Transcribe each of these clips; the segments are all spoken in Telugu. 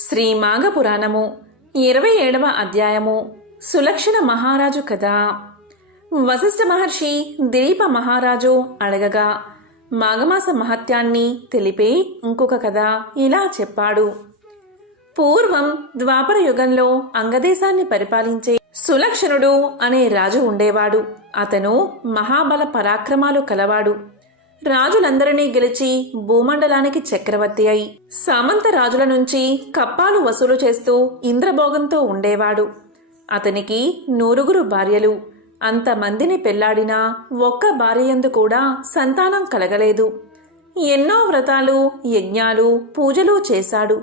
శ్రీ మాఘపురాణము 27వ అధ్యాయము సులక్షణ మహారాజు కథ. వశిష్ఠ మహర్షి దిలీప మహారాజు అడగగా మాఘమాస మహత్యాన్ని తెలిపే ఇంకొక కథ ఇలా చెప్పాడు. పూర్వం ద్వాపర యుగంలో అంగదేశాన్ని పరిపాలించే సులక్షణుడు అనే రాజు ఉండేవాడు. అతను మహాబల పరాక్రమాలు కలవాడు. రాజులందరినీ గెలిచి భూమండలానికి చక్రవర్తి అయి సామంత రాజుల నుంచి కప్పాలు వసూలు చేస్తూ ఇంద్రభోగంతో ఉండేవాడు. అతనికి 9 భార్యలు. అంతమందిని పెళ్లాడినా ఒక్క భార్యయందు కూడా సంతానం కలగలేదు. ఎన్నో వ్రతాలు, యజ్ఞాలు, పూజలు చేశాడు.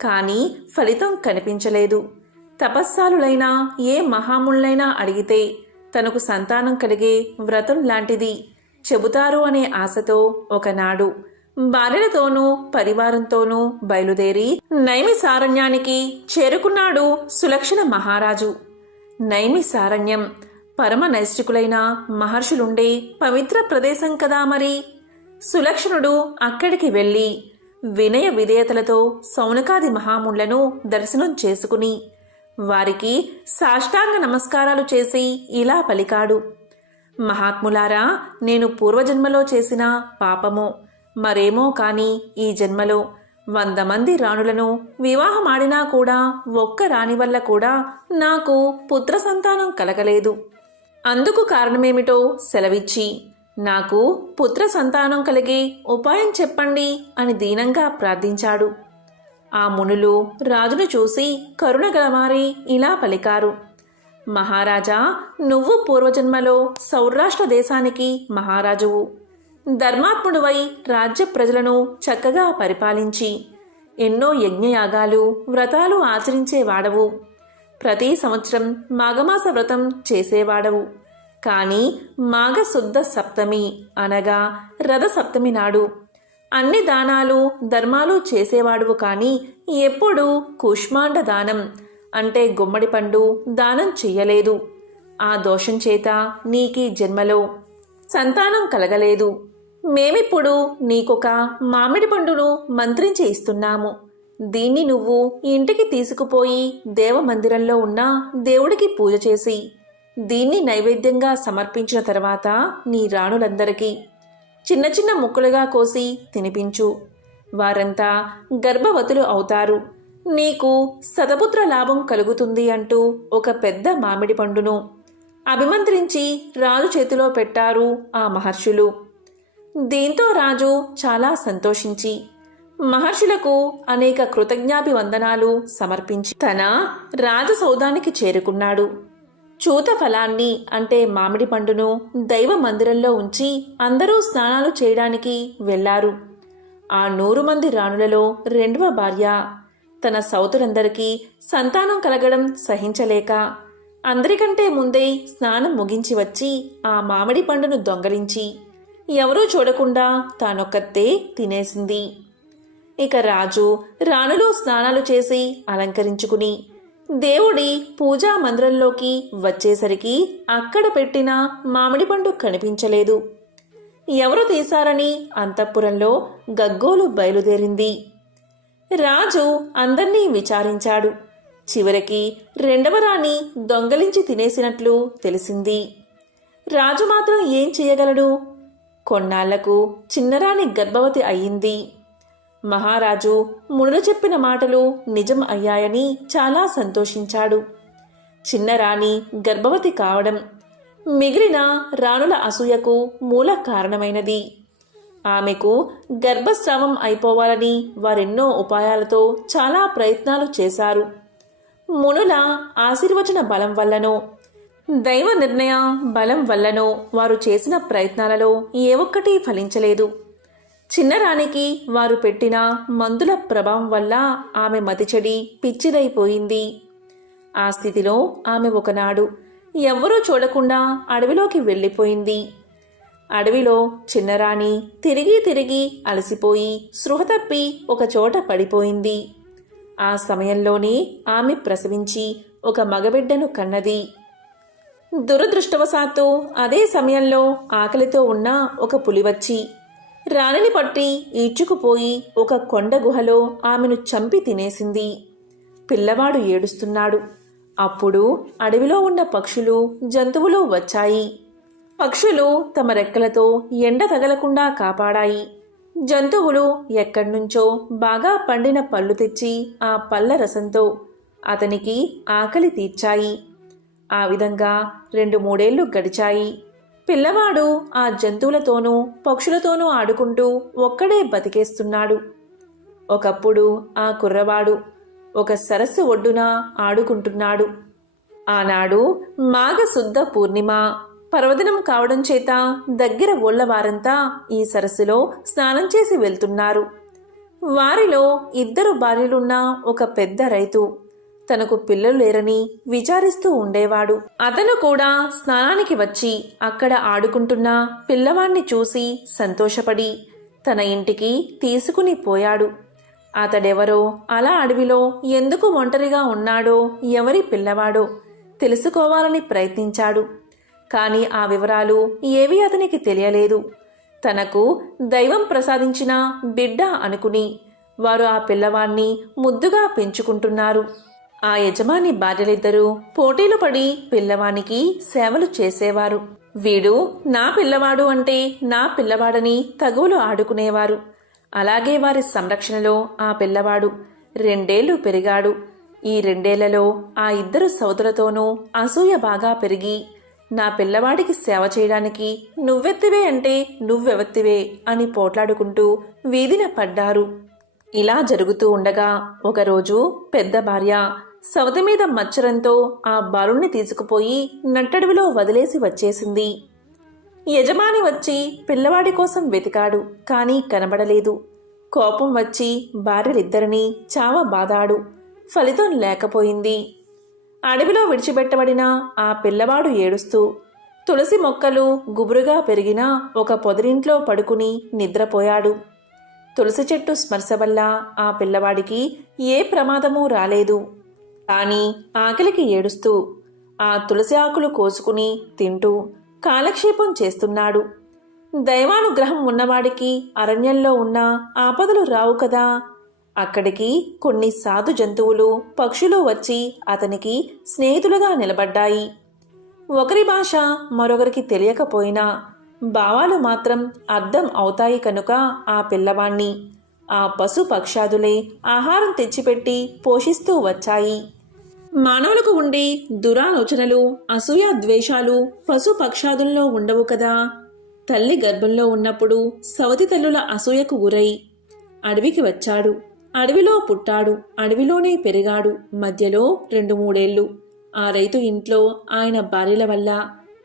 కానీ ఫలితం కనిపించలేదు. తపస్సాలులైనా ఏ మహాముళ్ళైనా అడిగితే తనకు సంతానం కలిగే వ్రతం లాంటిది చెబుతారు అనే ఆశతో ఒకనాడు భార్యలతోనూ పరివారంతోనూ బయలుదేరి నైమిసారణ్యానికి చేరుకున్నాడు సులక్షణ మహారాజు. నైమిసారణ్యం పరమ నైష్ఠికులైన మహర్షులుండే పవిత్ర ప్రదేశం కదా. మరి సులక్షణుడు అక్కడికి వెళ్ళి వినయ విధేయతలతో సౌనకాది మహాముళ్లను దర్శనం చేసుకుని వారికి సాష్టాంగ నమస్కారాలు చేసి ఇలా పలికాడు. మహాత్ములారా, నేను పూర్వజన్మలో చేసిన పాపమో మరేమో కాని ఈ జన్మలో 100 మంది రాణులను వివాహమాడినా కూడా ఒక్క రాణి వల్ల కూడా నాకు పుత్ర సంతానం కలగలేదు. అందుకు కారణమేమిటో సెలవిచ్చి నాకు పుత్ర సంతానం కలిగే ఉపాయం చెప్పండి అని దీనంగా ప్రార్థించాడు. ఆ మునులు రాజును చూసి కరుణగలవారి ఇలా పలికారు. మహారాజా, నువ్వు పూర్వజన్మలో సౌరాష్ట్ర దేశానికి మహారాజువు. ధర్మాత్ముడువై రాజ్య ప్రజలను చక్కగా పరిపాలించి ఎన్నో యజ్ఞయాగాలు, వ్రతాలు ఆచరించేవాడవు. ప్రతి సంవత్సరం మాఘమాస వ్రతం చేసేవాడవు. కానీ మాఘశుద్ధ సప్తమి అనగా రథ సప్తమి నాడు అన్ని దానాలు, ధర్మాలు చేసేవాడువు. కానీ ఎప్పుడూ కూష్మాండ దానం అంటే గుమ్మడి పండు దానం చెయ్యలేదు. ఆ దోషం చేత నీకీ జన్మలో సంతానం కలగలేదు. మేమిప్పుడు నీకొక మామిడి పండును మంత్రించి ఇస్తున్నాము. దీన్ని నువ్వు ఇంటికి తీసుకుపోయి దేవమందిరంలో ఉన్న దేవుడికి పూజ చేసి దీన్ని నైవేద్యంగా సమర్పించిన తర్వాత నీ రాణులందరికీ చిన్న చిన్న ముక్కలుగా కోసి తినిపించు. వారంతా గర్భవతులు అవుతారు. నీకు శతపుత్ర లాభం కలుగుతుంది అంటూ ఒక పెద్ద మామిడి పండును అభిమంత్రించి రాజు చేతిలో పెట్టారు ఆ మహర్షులు. దీంతో రాజు చాలా సంతోషించి మహర్షులకు అనేక కృతజ్ఞాభివందనాలు సమర్పించి తన రాజసౌధానికి చేరుకున్నాడు. చూత ఫలాన్ని అంటే మామిడి పండును దైవ మందిరంలో ఉంచి అందరూ స్నానాలు చేయడానికి వెళ్లారు. ఆ 100 మంది రాణులలో 2వ భార్య తన సౌతులందరికీ సంతానం కలగడం సహించలేక అందరికంటే ముందే స్నానం ముగించి వచ్చి ఆ మామిడి పండును దొంగలించి ఎవరూ చూడకుండా తానొక్కతే తినేసింది. ఇక రాజు రాణులు స్నానాలు చేసి అలంకరించుకుని దేవుడి పూజా మందిరంలోకి వచ్చేసరికి అక్కడ పెట్టిన మామిడి పండు కనిపించలేదు. ఎవరు తీశారని అంతఃపురంలో గగ్గోలు బయలుదేరింది. రాజు అందర్నీ విచారించాడు. చివరికి 2వ రాణి దొంగలించి తినేసినట్లు తెలిసింది. రాజు మాత్రం ఏం చేయగలడు? కొన్నాళ్లకు చిన్నరాణి గర్భవతి అయ్యింది. మహారాజు మునులు చెప్పిన మాటలు నిజం అయ్యాయని చాలా సంతోషించాడు. చిన్నరాణి గర్భవతి కావడం మిగిలిన రాణుల అసూయకు మూల కారణమైనది. ఆమెకు గర్భస్రావం అయిపోవాలని వారెన్నో ఉపాయాలతో చాలా ప్రయత్నాలు చేశారు. మునుల ఆశీర్వచన బలం వల్లనో దైవ నిర్ణయ బలం వల్లనో వారు చేసిన ప్రయత్నాలలో ఏ ఒక్కటి ఫలించలేదు. చిన్నరానికి వారు పెట్టిన మందుల ప్రభావం వల్ల ఆమె మతిచెడి పిచ్చిదైపోయింది. ఆ స్థితిలో ఆమె ఒకనాడు ఎవ్వరూ చూడకుండా అడవిలోకి వెళ్ళిపోయింది. అడవిలో చిన్నరాణి తిరిగి తిరిగి అలసిపోయి స్పృహ తప్పి ఒకచోట పడిపోయింది. ఆ సమయంలోనే ఆమె ప్రసవించి ఒక మగబిడ్డను కన్నది. దురదృష్టవశాత్తు అదే సమయంలో ఆకలితో ఉన్న ఒక పులి వచ్చి రాణిని పట్టి ఈడ్చుకుపోయి ఒక కొండ గుహలో ఆమెను చంపి తినేసింది. పిల్లవాడు ఏడుస్తున్నాడు. అప్పుడు అడవిలో ఉన్న పక్షులు, జంతువులు వచ్చాయి. పక్షులు తమ రెక్కలతో ఎండ తగలకుండా కాపాడాయి. జంతువులు ఎక్కడ్నుంచో బాగా పండిన పళ్ళు తెచ్చి ఆ పళ్ళ రసంతో అతనికి ఆకలి తీర్చాయి. ఆ విధంగా 2-3 ఏళ్లు గడిచాయి. పిల్లవాడు ఆ జంతువులతోనూ పక్షులతోనూ ఆడుకుంటూ ఒక్కడే బతికేస్తున్నాడు. ఒకప్పుడు ఆ కుర్రవాడు ఒక సరస్సు ఒడ్డున ఆడుకుంటున్నాడు. ఆనాడు మాఘశుద్ధ పూర్ణిమ పర్వదినం కావడం చేత దగ్గర ఊళ్ళవారంతా ఈ సరస్సులో స్నానం చేసి వెళ్తున్నారు. వారిలో 2 భార్యలున్న ఒక పెద్ద రైతు తనకు పిల్లలు లేరని విచారిస్తూ ఉండేవాడు. అతను కూడా స్నానానికి వచ్చి అక్కడ ఆడుకుంటున్న పిల్లవాణ్ణి చూసి సంతోషపడి తన ఇంటికి తీసుకుని పోయాడు. అతడెవరో, అలా అడవిలో ఎందుకు ఒంటరిగా ఉన్నాడో, ఎవరి పిల్లవాడో తెలుసుకోవాలని ప్రయత్నించాడు. కానీ ఆ వివరాలు ఏవీ అతనికి తెలియలేదు. తనకు దైవం ప్రసాదించిన బిడ్డ అనుకుని వారు ఆ పిల్లవాణ్ణి ముద్దుగా పెంచుకుంటున్నారు. ఆ యజమాని భార్యలిద్దరూ పోటీలు పడి పిల్లవానికి సేవలు చేసేవారు. వీడు నా పిల్లవాడు అంటే నా పిల్లవాడని తగువులు ఆడుకునేవారు. అలాగే వారి సంరక్షణలో ఆ పిల్లవాడు 2 ఏళ్లు పెరిగాడు. ఈ 2 ఏళ్లలో ఆ 2 సోదరులతోనూ అసూయ బాగా పెరిగి నా పిల్లవాడికి సేవ చేయడానికి నువ్వెత్తివే అంటే నువ్వెవత్తివే అని పోట్లాడుకుంటూ వీధిన పడ్డారు. ఇలా జరుగుతూ ఉండగా ఒకరోజు పెద్ద భార్య సవతి మీద మచ్చరంతో ఆ బాలుణ్ణి తీసుకుపోయి నట్టడవిలో వదిలేసి వచ్చేసింది. యజమాని వచ్చి పిల్లవాడి కోసం వెతికాడు. కానీ కనబడలేదు. కోపం వచ్చి భార్యలిద్దరినీ చావబాదాడు. ఫలితం లేకపోయింది. అడవిలో విడిచిపెట్టబడిన ఆ పిల్లవాడు ఏడుస్తూ తులసి మొక్కలు గుబురుగా పెరిగిన ఒక పొదరింట్లో పడుకుని నిద్రపోయాడు. తులసి చెట్టు స్పర్శ వల్ల ఆ పిల్లవాడికి ఏ ప్రమాదమూ రాలేదు. కానీ ఆకలికి ఏడుస్తూ ఆ తులసి ఆకులు కోసుకుని తింటూ కాలక్షేపం చేస్తున్నాడు. దైవానుగ్రహం ఉన్నవాడికి అరణ్యంలో ఉన్న ఆపదలు రావు కదా. అక్కడికి కొన్ని సాధు జంతువులు, పక్షులు వచ్చి అతనికి స్నేహితులుగా నిలబడ్డాయి. ఒకరి భాష మరొకరికి తెలియకపోయినా భావాలు మాత్రం అర్థం అవుతాయి కనుక ఆ పిల్లవాణ్ణి ఆ పశు పక్షాదులే ఆహారం తెచ్చిపెట్టి పోషిస్తూ వచ్చాయి. మానవులకు ఉండే దురాలోచనలు, అసూయ, ద్వేషాలు పశు పక్షాదుల్లో ఉండవు కదా. తల్లి గర్భంలో ఉన్నప్పుడు సవతి తల్లుల అసూయకు గురై అడవికి వచ్చాడు. అడవిలో పుట్టాడు. అడవిలోనే పెరిగాడు. మధ్యలో 2-3 ఏళ్లు ఆ రైతు ఇంట్లో ఆయన భార్యల వల్ల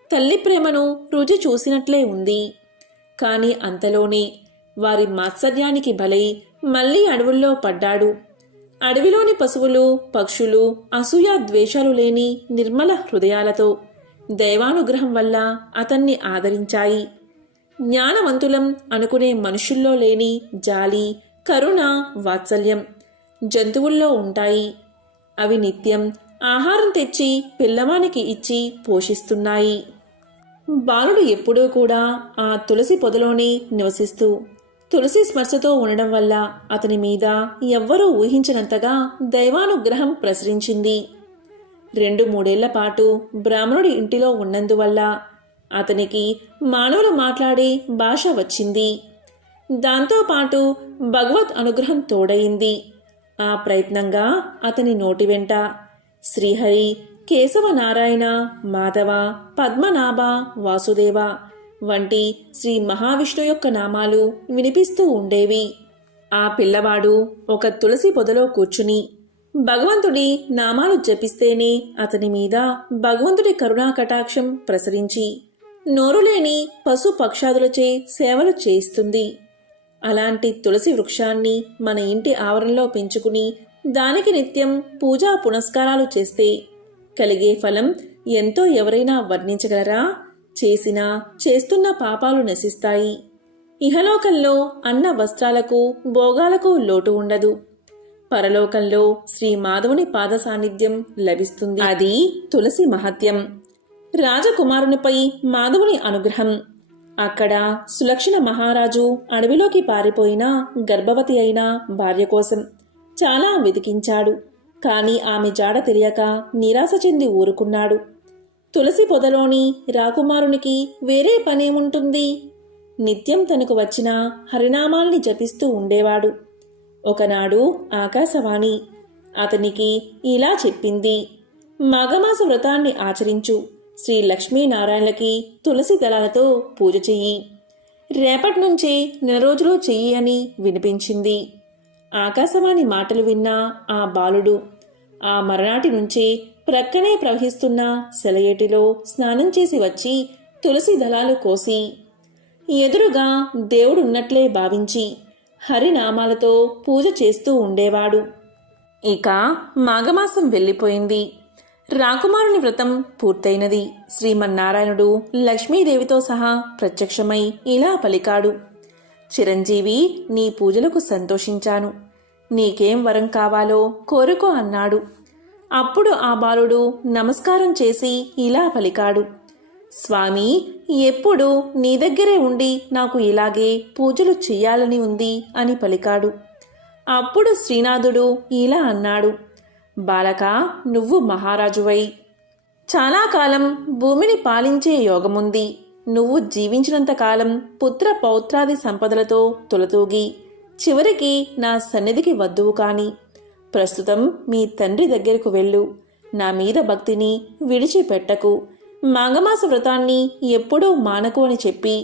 తల్లి ప్రేమను రుచి చూసినట్లే ఉంది. కాని అంతలోనే వారి మాత్సర్యానికి బలై మళ్లీ అడవుల్లో పడ్డాడు. అడవిలోని పశువులు, పక్షులు అసూయ ద్వేషాలు లేని నిర్మల హృదయాలతో దైవానుగ్రహం వల్ల అతన్ని ఆదరించాయి. జ్ఞానవంతులం అనుకునే మనుషుల్లో లేని జాలి, కరుణ, వాత్సల్యం జంతువుల్లో ఉంటాయి. అవి నిత్యం ఆహారం తెచ్చి పిల్లవానికి ఇచ్చి పోషిస్తున్నాయి. బాలుడు ఎప్పుడూ కూడా ఆ తులసి పొదలోనే నివసిస్తూ తులసి స్పర్శతో ఉండడం వల్ల అతని మీద ఎవ్వరూ ఊహించినంతగా దైవానుగ్రహం ప్రసరించింది. 2-3 ఏళ్ల పాటు బ్రాహ్మణుడి ఇంటిలో ఉన్నందువల్ల అతనికి మానవులు మాట్లాడే భాష వచ్చింది. దాంతోపాటు భగవత్ అనుగ్రహం తోడయింది. ఆ ప్రయత్నంగా అతని నోటి వెంట శ్రీహరి, కేశవ, నారాయణ, మాధవ, పద్మనాభ, వాసుదేవ వంటి శ్రీ మహావిష్ణు యొక్క నామాలు వినిపిస్తూ ఉండేవి. ఆ పిల్లవాడు ఒక తులసి పొదలో కూర్చుని భగవంతుడి నామాలు జపిస్తేనే అతని మీద భగవంతుడి కరుణా కటాక్షం ప్రసరించి నోరులేని పశు పక్షాదులచే సేవలు చేయిస్తుంది. అలాంటి తులసి వృక్షాన్ని మన ఇంటి ఆవరణలో పెంచుకుని దానికి నిత్యం పూజా పునస్కారాలు చేస్తే కలిగే ఫలం ఎంతో ఎవరైనా వర్ణించగలరా? చేసినా చేస్తున్న పాపాలు నశిస్తాయి. ఇహలోకంలో అన్న వస్త్రాలకు, భోగాలకు లోటు ఉండదు. పరలోకంలో శ్రీ మాధవుని పాద సాన్నిధ్యం లభిస్తుంది. అది తులసి మహత్యం. రాజకుమారునిపై మాధవుని అనుగ్రహం. అక్కడ సులక్షణ మహారాజు అడవిలోకి పారిపోయిన గర్భవతి అయిన భార్య కోసం చాలా వెతికించాడు. కాని ఆమె జాడ తెలియక నిరాశ చెంది ఊరుకున్నాడు. తులసి పొదలోని రాకుమారునికి వేరే పనేముంటుంది? నిత్యం తనకు వచ్చిన హరినామాల్ని జపిస్తూ ఉండేవాడు. ఒకనాడు ఆకాశవాణి అతనికి ఇలా చెప్పింది: మాఘమాస వ్రతాన్ని ఆచరించు. శ్రీ లక్ష్మీనారాయణలకి తులసి దళాలతో పూజ చెయ్యి. రేపటి నుంచి నెల రోజులు చెయ్యి అని వినిపించింది. ఆకాశవాణి మాటలు విన్న ఆ బాలుడు ఆ మరనాటి నుంచి ప్రక్కనే ప్రవహిస్తున్న సెలయేటిలో స్నానం చేసి వచ్చి తులసి దళాలు కోసి ఎదురుగా దేవుడున్నట్లే భావించి హరినామాలతో పూజ చేస్తూ ఉండేవాడు. ఇక మాఘమాసం వెళ్ళిపోయింది. రాకుమారుని వ్రతం పూర్తయినది. శ్రీమన్నారాయణుడు లక్ష్మీదేవితో సహా ప్రత్యక్షమై ఇలా పలికాడు: చిరంజీవి, నీ పూజలకు సంతోషించాను. నీకేం వరం కావాలో కోరుకో అన్నాడు. అప్పుడు ఆ బాలుడు నమస్కారం చేసి ఇలా పలికాడు: స్వామి, ఎప్పుడు నీ దగ్గరే ఉండి నాకు ఇలాగే పూజలు చెయ్యాలని ఉంది అని పలికాడు. అప్పుడు శ్రీనాథుడు ఇలా అన్నాడు: బాలక, నువ్వు మహారాజువై చాలా కాలం భూమిని పాలించే యోగముంది. నువ్వు జీవించినంతకాలం పుత్ర పౌత్రాది సంపదలతో తులతూగి చివరికి నా సన్నిధికి వద్దువు కాని ప్రస్తుతం మీ తండ్రి దగ్గరకు వెళ్ళు. నా మీద భక్తిని విడిచిపెట్టకు. మాఘమాస వ్రతాన్ని ఎప్పుడూ మానకు అని చెప్పి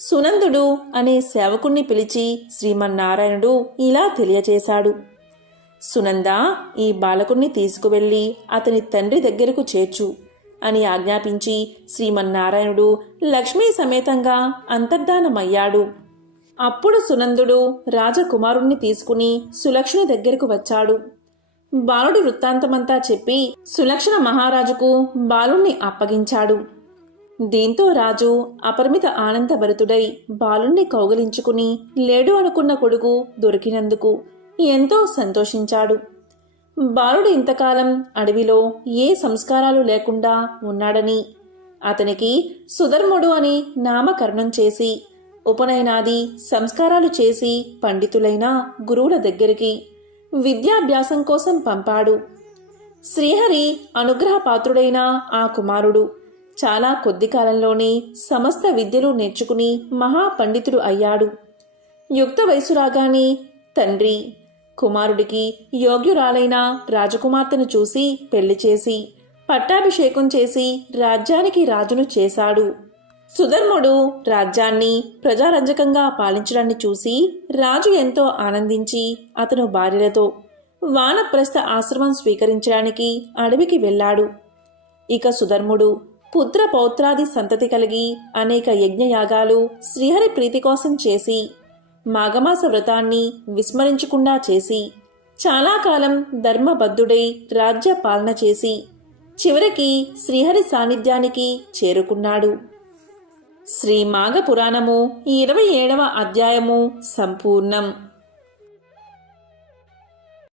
సునందుడు అనే సేవకుణ్ణి పిలిచి శ్రీమన్నారాయణుడు ఇలా తెలియచేశాడు: సునంద, ఈ బాలకుణ్ణి తీసుకువెళ్ళి అతని తండ్రి దగ్గరకు చేర్చు అని ఆజ్ఞాపించి శ్రీమన్నారాయణుడు లక్ష్మీ సమేతంగా అంతర్ధానమయ్యాడు. అప్పుడు సునందుడు రాజకుమారుణ్ణి తీసుకుని సులక్షణ దగ్గరకు వచ్చాడు. బాలుడి వృత్తాంతమంతా చెప్పి సులక్షణ మహారాజుకు బాలుణ్ణి అప్పగించాడు. దీంతో రాజు అపరిమిత ఆనందభరితుడై బాలుణ్ణి కౌగిలించుకుని లేడు అనుకున్న కొడుకు దొరికినందుకు ఎంతో సంతోషించాడు. బాలుడు ఇంతకాలం అడవిలో ఏ సంస్కారాలు లేకుండా ఉన్నాడని అతనికి సుధర్ముడు అని నామకరణం చేసి ఉపనయనాది సంస్కారాలు చేసి పండితులైన గురువుల దగ్గరికి విద్యాభ్యాసం కోసం పంపాడు. శ్రీహరి అనుగ్రహపాత్రుడైన ఆ కుమారుడు చాలా కొద్ది కాలంలోనే సమస్త విద్యలు నేర్చుకుని మహాపండితుడు అయ్యాడు. యుక్త వయసు రాగానే తండ్రి కుమారుడికి యోగ్యురాలైన రాజకుమార్తెను చూసి పెళ్లి చేసి పట్టాభిషేకం చేసి రాజ్యానికి రాజును చేశాడు. సుధర్ముడు రాజ్యాన్ని ప్రజారంజకంగా పాలించడాన్ని చూసి రాజు ఎంతో ఆనందించి అతను భార్యలతో వానప్రస్థ ఆశ్రమం స్వీకరించడానికి అడవికి వెళ్ళాడు. ఇక సుధర్ముడు పుత్ర పౌత్రాది సంతతి కలిగి అనేక యజ్ఞయాగాలు శ్రీహరి ప్రీతి కోసం చేసి మాఘమాస వ్రతాన్ని విస్మరించకుండా చేసి చాలా కాలం ధర్మబద్ధుడై రాజ్య పాలన చేసి చివరికి శ్రీహరి సాన్నిధ్యానికి చేరుకున్నాడు. శ్రీ మాఘ పురాణము 27వ అధ్యాయము సంపూర్ణం.